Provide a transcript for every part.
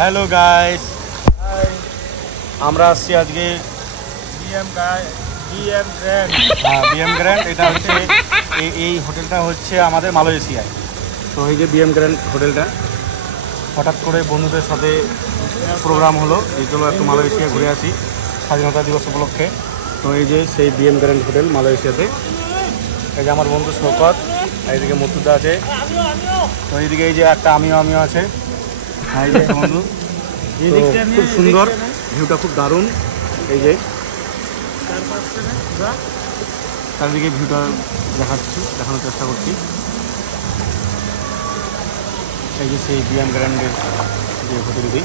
Hello guys, আমরা আসছি আজকে বিএম গ্র্যান্ড। এটা হচ্ছে এই হোটেলটা হচ্ছে আমাদের মালয়েশিয়ায়। তো এই যে বিএম গ্র্যান্ড হোটেলটা হঠাৎ করে বন্ধুদের সাথে প্রোগ্রাম হলো, এই চলো একটু মালয়েশিয়া ঘুরে আসি স্বাধীনতা দিবস উপলক্ষে। তো এই যে সেই বিএম গ্র্যান্ড হোটেল মালয়েশিয়াতে। এই যে আমার বন্ধু শৌকত, এইদিকে মতুদা আছে, তো এইদিকে এই যে একটা আমিও আছে। হ্যাঁ, এই যে বন্ধু, খুব সুন্দর ভিউটা, খুব দারুণ। এই যে চারিদিকে ভিউটা দেখানোর চেষ্টা করছি। এই যে সেই বিএম গ্র্যান্ডের যে হোটেলটি,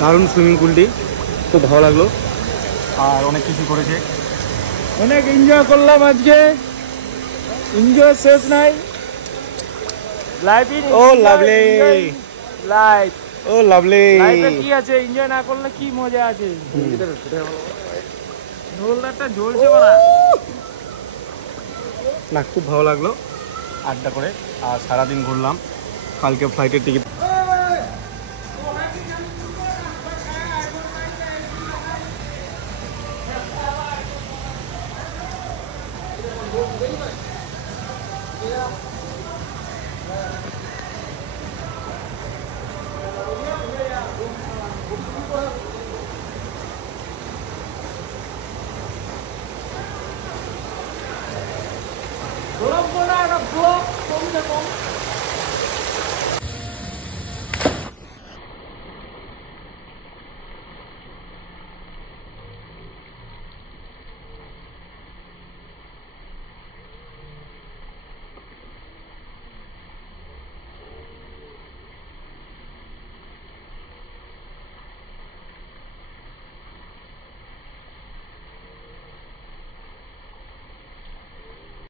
দারুণ সুইমিং পুলটি, খুব ভালো লাগলো। আর অনেক কিছু করেছে, অনেক এনজয় করলাম আজকে। এনজয় শেষ নাই। লাইফ ইন ও লাভলি, লাইফ ও লাভলি। লাইফে কি আছে, এনজয় না করলে কি মজা আছে? ঢোলটা জ্বলছে বড়া না, খুব ভালো লাগলো আড্ডা করে। আর সারাদিন ঘুরলাম। কালকে ফ্লাইটের টিকিট ব্লগ বানা, একটা ব্লগ কমসে কম